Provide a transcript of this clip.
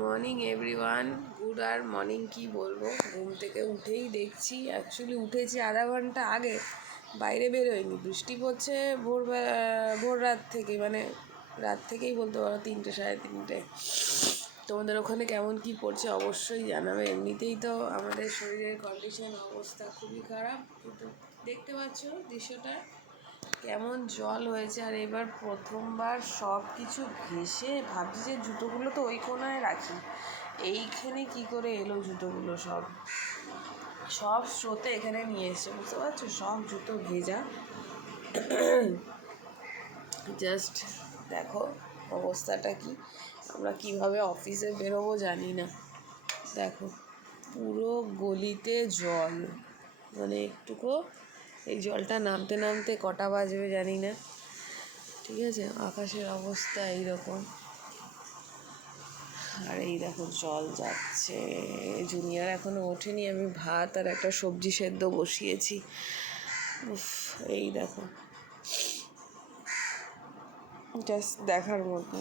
Morning everyone. Good আর morning কী বলবো, ঘুম থেকে উঠেই দেখছি, অ্যাকচুয়ালি উঠেছি আধা ঘন্টা আগে, বাইরে বেরোয়নি, বৃষ্টি পড়ছে ভোর রাত থেকে, মানে রাত থেকেই বলতে পারো, 3টে 3:30। তোমাদের ওখানে কেমন কী পড়ছে অবশ্যই জানাবে। এমনিতেই তো আমাদের শরীরের কন্ডিশন অবস্থা খুবই খারাপ, কিন্তু দেখতে পাচ্ছ দৃশ্যটা কেমন জল হয়েছে। আর এবার প্রথমবার সব কিছু ভেসে ভাবছি যে জুতোগুলো তো ওই কোনায় রাখি, এইখানে কি করে এলো জুতোগুলো, সব স্রোতে এখানে নিয়ে এসছে, বুঝতে পারছো, সব জুতো ভেজা। জাস্ট দেখো অবস্থাটা কি, আমরা কিভাবে অফিসে বেরোবো জানি না। দেখো পুরো গলিতে জল, মানে একটুকু এই জলটা নামতে নামতে কটা বাজবে জানি না। ঠিক আছে, আকাশের অবস্থা এইরকম, আর এই দেখো জল যাচ্ছে। জুনিয়র এখনো ওঠেনি, আমি ভাত আর একটা সবজি সেদ্ধ বসিয়েছি। উফ, এই দেখো জাস্ট দেখার মতো।